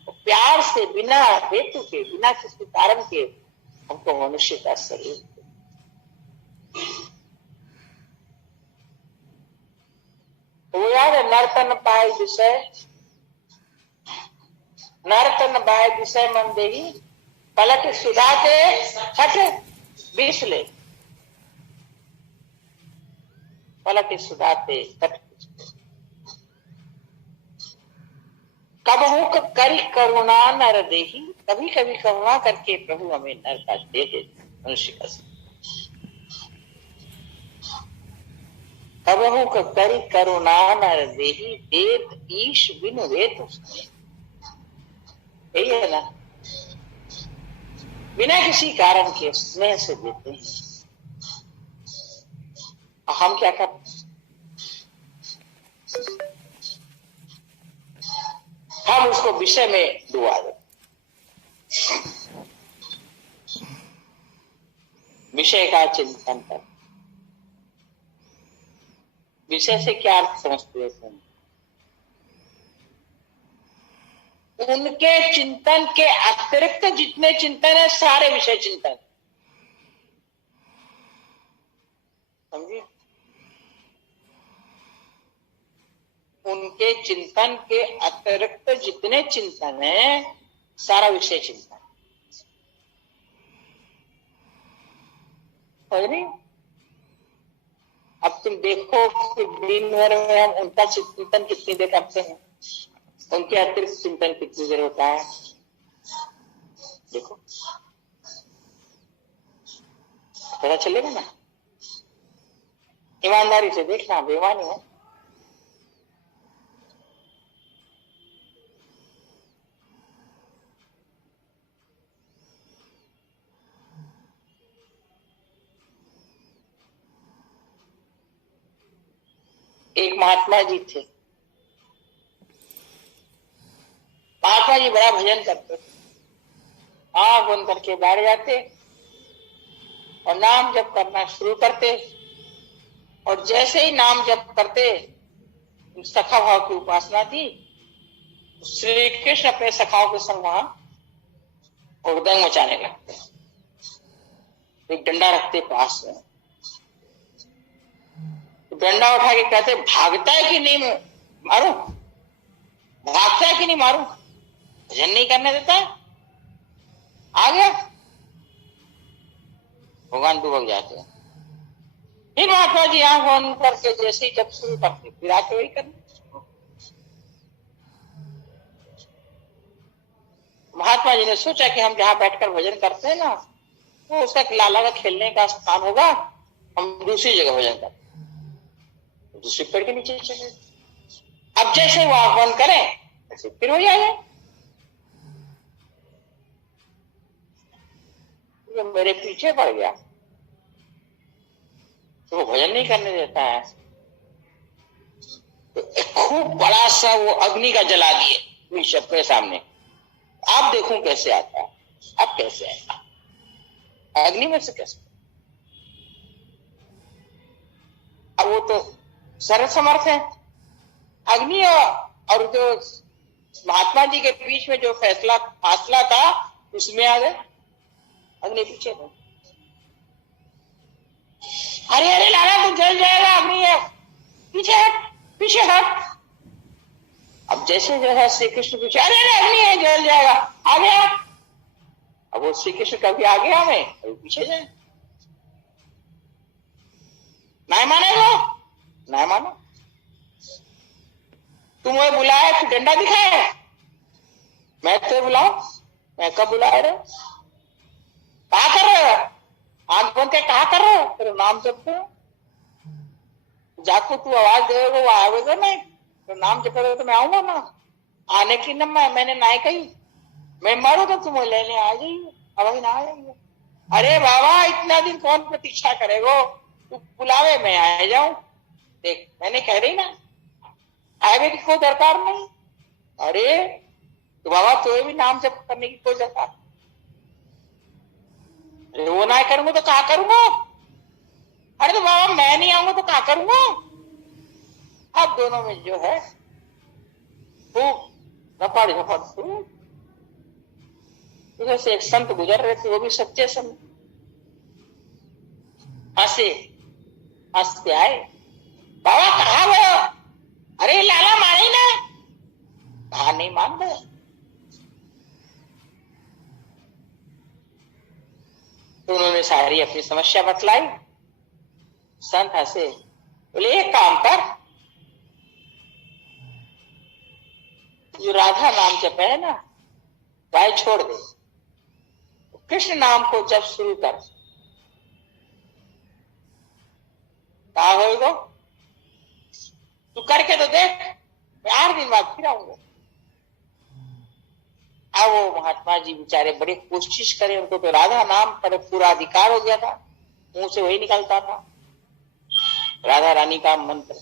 प्यार से बिना हेतु के, बिना किसी कारण के हमको मनुष्य का शरीर। तो वो याद है, नर्तन पाए विषय, नर्तन पाए विषय मन देही, पलट सुधाते छठ बिसले, पलट सुधाते छठ। कब हुक करी करुणा नर देही, कभी कभी करुणा करके प्रभु हमें नर का दे देते, मनुष्य का। कब हुक करी करुणा नर देही, देत ईश बिनु हेतु सने। यही है ना, बिना किसी कारण के स्नेह से देते हैं। हम क्या करते? हम उसको विषय में डुबा देते, विषय का चिंतन कर। विषय से क्या अर्थ समझते हैं? उनके चिंतन के अतिरिक्त जितने चिंतन है सारे विषय चिंतन, समझिए। उनके चिंतन के अतिरिक्त जितने चिंतन है सारा विषय चिंतन, समझ रही? अब तुम देखो कि दिन भर में हम उनका चिंतन कितनी देर करते हैं, उनके अतिरिक्त चिंतन कितनी देर होता है, देखो, पता चलेगा ना। ईमानदारी से देखना, बेईमानी है। एक महात्मा जी थे, महात्मा जी बड़ा भजन करते थे, आंख बंद करके बैठ जाते और नाम जप करना शुरू करते, और जैसे ही नाम जप करते सखा भाव की उपासना थी, श्री कृष्ण अपने सखाओं के संग वहां उड़दंग मचाने लगते, एक डंडा रखते पास में, डंडा उठा के कहते भागता है कि नहीं मारू, भागता है कि नहीं मारू, भजन नहीं करने देता है, आ गया। भगवान दुबक जाते हैं। फिर महात्मा जी आंख बंद करके जैसे ही जब शुरू करते फिर आके वही करना। महात्मा जी ने सोचा कि हम जहां बैठकर भजन करते हैं ना, वो उसका लाला का खेलने का स्थान होगा, हम दूसरी जगह भजन करते, दूसरे पेड़ के नीचे चले। अब जैसे वो आंख बंद करें ऐसे फिर वही आ जाए। ये मेरे पीछे पड़ गया तो वो भजन नहीं करने देता है। तो खूब बड़ा सा वो अग्नि का जला दिए सबके सामने, आप देखूं कैसे आता है, अब कैसे आएगा अग्नि में से, कैसे? अब वो तो सर्व समर्थ है, अग्नि और जो महात्मा जी के बीच में जो फासला था उसमें आ गए, अग्नि पीछे था। अरे अरे लाला तू जल जाएगा, अग्नि है, पीछे हट, पीछे हट। अब जैसे जो है श्री कृष्ण पीछे, अरे अरे अग्नि है, जल जाएगा, आ गया। अब वो श्री कृष्ण कभी आगे हमें कभी पीछे जाए, नहीं मानेगा, नहीं मानो। तुम वो बुलाए फिर डंडा दिखाए, मैं तो बुलाऊ, मैं कब बुलाए रे, कहा कर रहे हो, आंख बंद के कहा कर रहे हो, तेरे नाम जपते हो, जाको तू आवाज देगा वो आवेगा नहीं, तो नाम जप रहे हो तो मैं आऊंगा ना, आने की न मैंने ना कही, मैं मरू तो तुम लेने आ जाइए, अभी ना आ जाइए। अरे बाबा इतना दिन कौन प्रतीक्षा करेगो, तू बुलावे मैं आ जाऊं, देख मैंने कह रही ना, आवे की कोई दरकार नहीं। अरे तो बाबा तो भी नाम जप करने की कोई दरकार, अरे वो ना करूंगा तो कहा करूंगा, अरे तो बाबा मैं नहीं आऊंगा तो कहा करूंगा। अब दोनों में जो है खूब रफड़ झपड़, उधर से एक संत गुजर रहे थे, वो भी सच्चे संत, हंसे हंसते आए, बाबा कहा वो, अरे लाला मारे ना, कहा नहीं मान रहे। तो उन्होंने सारी अपनी समस्या बतलाई, संत हंसे, बोले एक काम कर, जो राधा नाम जप है ना भाई छोड़ दे, कृष्ण नाम को जब शुरू कर, कहा होगा, तू करके तो देख, मैं 8 दिन बाद फिर आऊंगा। अब वो महात्मा जी बेचारे बड़े कोशिश करे, उनको तो राधा नाम पर पूरा अधिकार हो गया था, मुंह से वही निकलता था राधा रानी का मंत्र।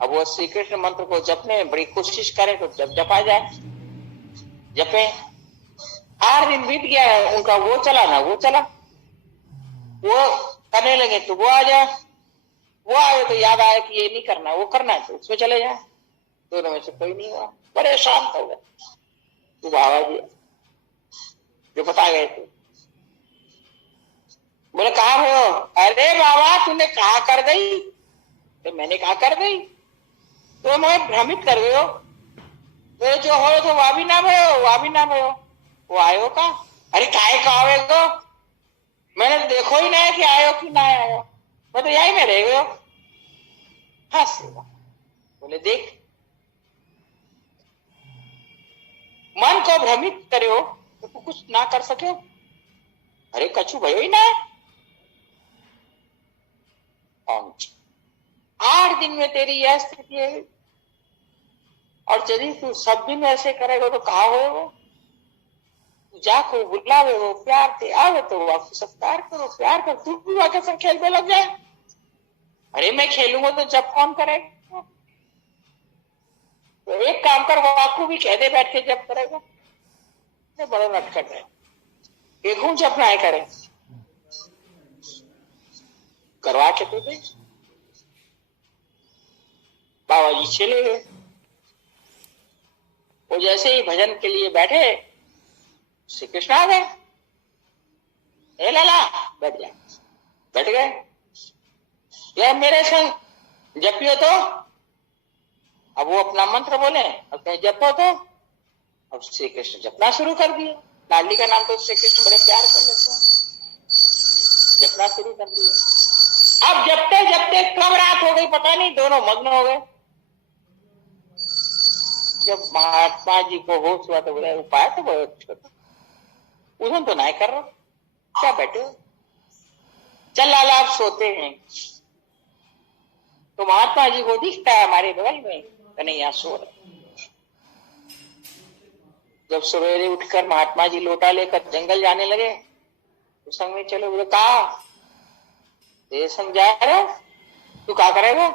अब वो श्री कृष्ण मंत्र को जपने में बड़ी कोशिश करे तो जब जपा जाए, जपे। 8 दिन बीत गया है उनका, वो चला ना वो चला, वो करने लगे तो वो आ जाए, वो आए तो याद आया कि ये नहीं करना, वो करना है तो उसमें चले जाए, दोनों में से कोई नहीं हुआ, बड़े शांत हो गए। तो बाबा जी जो बता गए थे, बोले कहा हो, अरे बाबा तूने कहा कर गई, तो मैंने कहा कर गई, तो मैं भ्रमित कर गए हो, तो जो हो तो वह भी ना भयो, वह भी ना भयो, वो आयो का, अरे काहे का आवेगो, मैंने तो देखो ही नहीं कि आयो कि ना आयो, मैं तो यही में रह गयो। हंस बोले देख, मन को भ्रमित करो तो कुछ ना कर सके, अरे कछु भयो ही ना, 8 दिन में तेरी यह स्थिति है, और यदि तू सब दिन ऐसे करेगा तो कहा हो, जाको बुलावे वो प्यार से आवे तो वापस सत्कार करो, प्यार कर, तू भी वाके संग खेल में लग जाए, अरे मैं खेलूंगा तो जब कौन करेगा, तो एक काम कर, वाकू भी कह दे बैठ के जब करेगा, बड़ा नटखट है, एक हूं जब ना करे, करवा के तो दे। बाबा जी चले गए, वो जैसे ही भजन के लिए बैठे श्री कृष्ण आ गए, ए लाला बैठ जाए, बैठ गए, यह मेरे संग जपियो तो, अब वो अपना मंत्र बोले, अब कहीं जपो तो, अब श्री कृष्ण जपना शुरू कर दिए, लाडली का नाम तो श्री कृष्ण बड़े प्यार कर लेते हैं, जपना शुरू कर दिए। अब जपते जपते कब रात हो गई पता नहीं, दोनों मग्न हो गए। जब महात्मा जी को होश हुआ तो बोले उपाय तो बहुत छोटा, उधर तो नहीं कर रहा, क्या बैठे हो, चल लाला आप सोते हैं। तो महात्मा जी को दिखता है हमारे बगल में कन्हैया सो रहे। जब सवेरे उठकर महात्मा जी लोटा लेकर जंगल जाने लगे तो संग में चलो, बोले कहा तेरे संग जा रहे, तू क्या करेगा,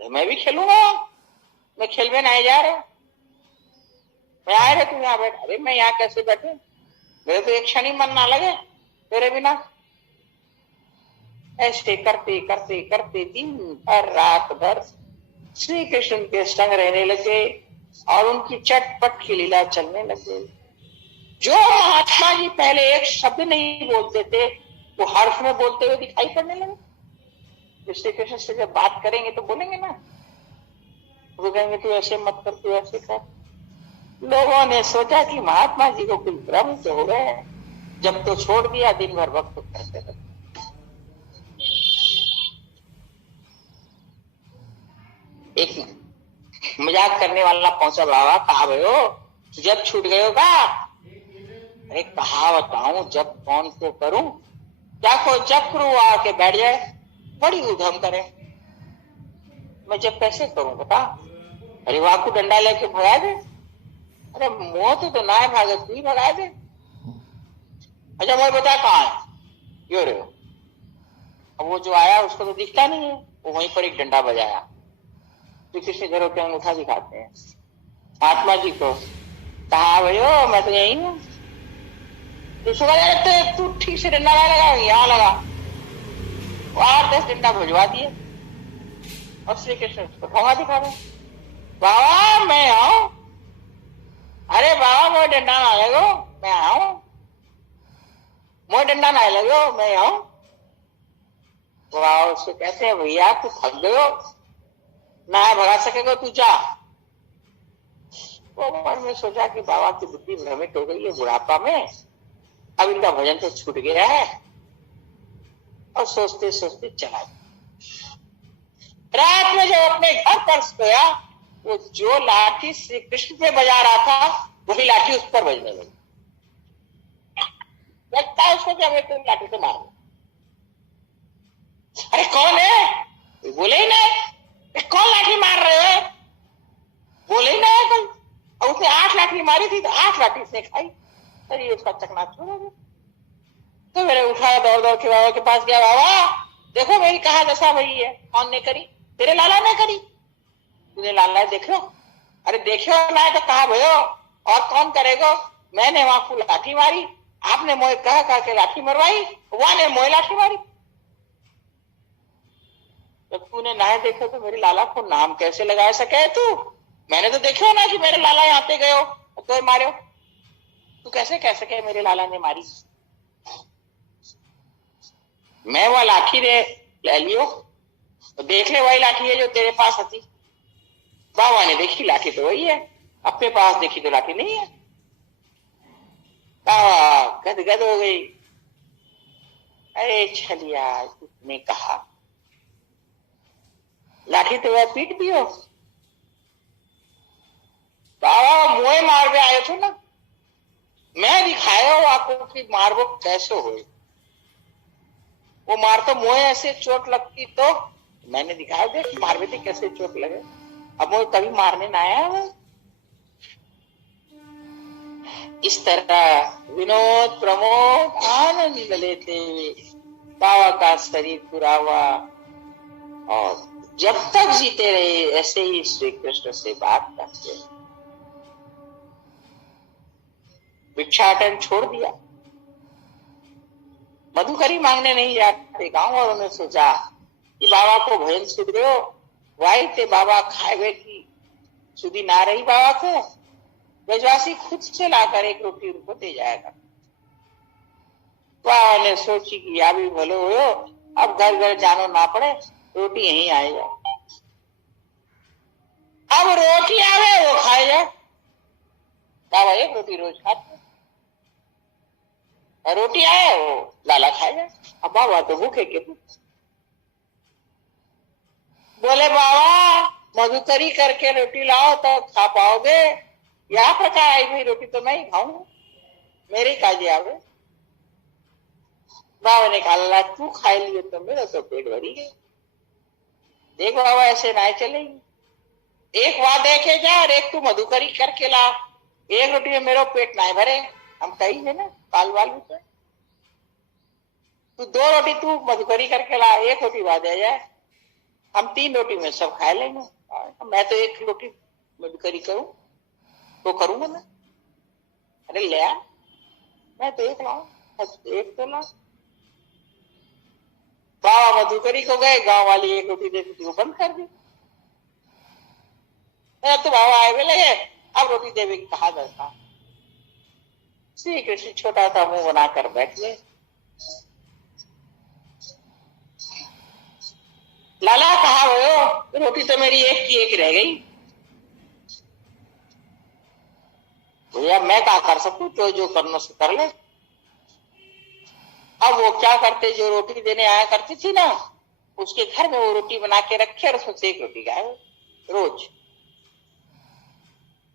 तो मैं भी खेलूंगा, मैं खेल में नहीं जा रहा, मैं आए रहे तू यहाँ बैठ, अरे मैं यहाँ कैसे बैठू, मेरे तो एक क्षण ही मन ना लगे तेरे बिना। ऐसे करते करते करते दिन भर रात भर श्री कृष्ण के संग रहने लगे और उनकी चटपट की लीला चलने लगे। जो महात्मा जी पहले एक शब्द नहीं बोलते थे, वो हर्ष में बोलते हुए दिखाई पड़ने लगे। श्री कृष्ण से जब बात करेंगे तो बोलेंगे ना, वो कहेंगे तू ऐसे मत कर, तू ऐसे कर। लोगों ने सोचा कि महात्मा जी को कुछ भ्रम तो हो गए, जब तो छोड़ दिया, दिन भर वक्त करते रहे। एक मजाक करने वाला पहुंचा, बाबा कहा भयो जब छूट गए का? अरे कहा बताऊं, जब कौन को करूं, क्या को चक्र आके बैठ जाए, बड़ी उधम करे, मैं जब कैसे करूं बता? अरे वाह को डंडा लेके भगा दे। अरे मोह तो ना है भागे, तू ही भगा दे। अच्छा मैं बता कहाँ है? क्यों रे? अब वो जो आया उसको तो दिखता नहीं है, वो वहीं पर एक डंडा बजाया। तो किसी घरों के अंगूठा दिखाते हैं महात्मा जी को, कहा भयो मैं तो यही हूँ। तो तू ठीक से डंडा नहीं लगा, यहाँ लगा। 8-10 डंडा भिजवा दिए और श्री कृष्ण उसको ठोंगा दिखा रहे, बाबा मैं आऊं। अरे बाबा मोह डंडा ना लगो, मैं आऊं। मोह डंडा ना लगो, मैं आऊं। बाबा उसको कहते हैं भैया तू थक गयो, ना भगा सकेगा, तू जा। वो मन में सोचा कि बाबा की बुद्धि भ्रमित हो गई है बुढ़ापा में, अब इनका भजन तो छूट गया है, और सोचते सोचते चला गया। रात में जब अपने घर पर सोया, वो जो लाठी श्री कृष्ण पे बजा रहा था वही लाठी उस पर बजने लगी। लगता है उसको कि हमें तो लाठी से मार। अरे कौन है? बोले ही नहीं। कौन लाठी मार रहे हो? बोले ही नहीं कोई। और उसने 8 लाठी मारी थी तो 8 लाठी उसने खाई, अरे उसका चकनाचूर हो गया। तो मेरे उठा, दौड़ दौड़ के बाबा के पास गया, बाबा देखो मेरी कहा दशा भई है। कौन ने करी? तेरे लाला ने करी। तूने लाला देखो? अरे देखो ना है तो कहा भयो, और कौन करेगा? मैंने वहां को लाठी मारी, आपने मोए कह के लाठी मरवाई, वहां ने मोए लाठी मारी। जब तूने ना देखो तो मेरे लाला को नाम कैसे लगा सके तू? मैंने तो देखो ना कि मेरे लाला यहाँ पे गयो तो मारो, तू कैसे कह सके मेरे लाला ने मारी? मैं वह लाठी ले लियो तो देख ले, वही लाठी है जो तेरे पास थी। बाबा ने देखी लाठी तो वही है, अपने पास देखी तो लाठी नहीं है। बाबा गदगद हो गई। अरे छलिया, तुमने कहा लाठी तो वह पीट दियो। बाबा मोए मार पे आए थे ना, मैं दिखाया हो आपको कि मारबो कैसे हो। वो मार तो मोए ऐसे चोट लगती तो मैंने दिखाया, देख मार भी थी कैसे चोट लगे। अब वो कभी मारने ना आया वो। इस तरह विनोद प्रमोद आनंद लेते बाबा का शरीर पूरा हुआ, और जब तक जीते रहे ऐसे ही श्री कृष्ण से बात करते। भिक्षाटन छोड़ दिया, मधुकरी मांगने नहीं जाते गांव वालों ने सोचा कि बाबा को भजन छूट गयो, वाई थे बाबा खाए की सुधी ना रही बाबा को, ब्रजवासी खुद से लाकर एक रोटी उनको दे जाएगा। बाबा ने सोची कि या भी भलो हो, अब घर घर जानो ना पड़े, रोटी यहीं आएगा। अब रोटी आवे वो खाए जाए। बाबा एक रोटी रोज खाते, रोटी आए वो लाला खाएगा। अब बाबा तो भूखे के बोले बाबा मधुकरी करके रोटी लाओ तो खा पाओगे। यह प्रकार आई भाई रोटी तो मैं ही खाऊंगा, मेरे काजे आवे। बाबा ने कहा तू खाए लिए तो मेरा तो पेट भरी गया। देख बाबा ऐसे ना चलेगी, एक वहां देखे जा और एक तू मधुकरी करके ला, एक रोटी में मेरा पेट ना भरे। हम कही है ना काल वालू से, तू 2 रोटी तू मधुकरी करके ला, एक रोटी बाद आ जाए, हम 3 रोटी में सब खा लेंगे। मैं तो 1 रोटी मधुकरी करूं तो करूंगा ना। अरे ले आ, मैं तो 1 लाऊं, 1 तो ला। बाबा मधुकरी को गए, गांव वाली 1 रोटी देती थी वो बंद कर दी। तो बाबा आए हुए लगे, अब रोटी देवे की कहा जाता। श्री कृष्ण छोटा सा मुंह बनाकर बैठ गए। लाला कहाँ हो, रोटी तो मेरी एक की एक रह गई। भैया मैं क्या कर सकूं, तो जो करना से कर ले। अब वो क्या करते, जो रोटी देने आया करती थी ना, उसके घर में वो रोटी बना के रखे और उसमें से एक रोटी खाए रोज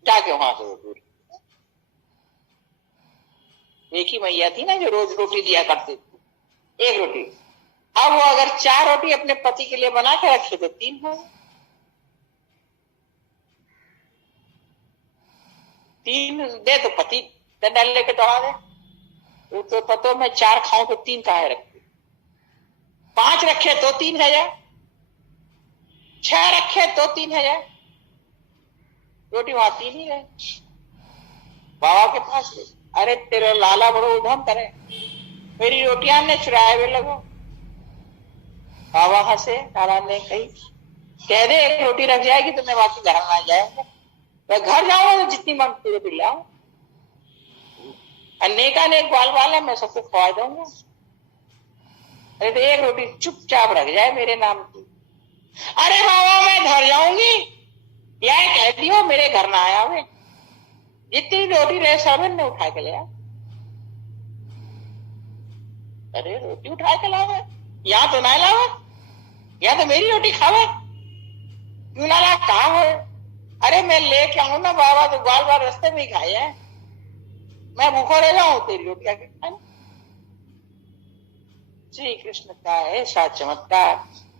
जाके वहां से रोटी। एक ही मैया थी ना जो रोज रोटी दिया करती थी, एक रोटी। अब वो अगर 4 रोटी अपने पति के लिए बना के रखे तो 3 हो, 3 दे तो पति डंडा लेके दौड़ा दे। वो तो पतो मैं 4 खाऊं तो 3 काहे रखती, 5 रखे तो 3 है, 6 रखे तो 3 है, रोटी वहां 3 ही रहे। बाबा के पास ले, अरे तेरा लाला बड़ो उधम करे, मेरी रोटियां ने चुराए हुए लगो। बाबा हंसे, लाला ने कही कह दे एक रोटी रख जाएगी तो मैं बाकी घर में आ जाऊंगा, मैं घर जाऊंगा तो जितनी मांगती रोटी लाऊं, अनेकानेक ग्वाल वाल है, मैं सबको खवा दूंगा। अरे तो एक रोटी चुपचाप रख जाए मेरे नाम की। अरे बाबा मैं घर जाऊंगी, यह कहती हो मेरे घर ना आया हुए, जितनी रोटी रहे सर्वेंट ने उठा के लिया। अरे रोटी उठा के लावे, यहाँ तो ना लावे, यहाँ तो मेरी रोटी खावे, क्यों लाला कहा है? अरे मैं लेके आऊं ना बाबा, तो ग्वाल बाल रास्ते में ही खाए है, मैं भूखो रह जाऊं तेरी रोटी आके खाने। श्री कृष्ण का ऐसा चमत्कार,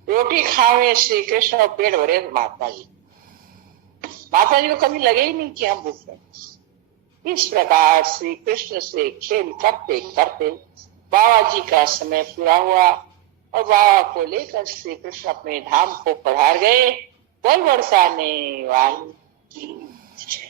रोटी खावे श्री कृष्ण और पेट भरे महात्मा जी। महात्मा जी को कभी लगे ही नहीं कि हम भूखे। इस प्रकार श्री कृष्ण से खेल करते करते बाबा जी का समय पूरा हुआ और बाबा को लेकर श्री कृष्ण अपने धाम को पधार गए। बोल बरसाने वाली की जय।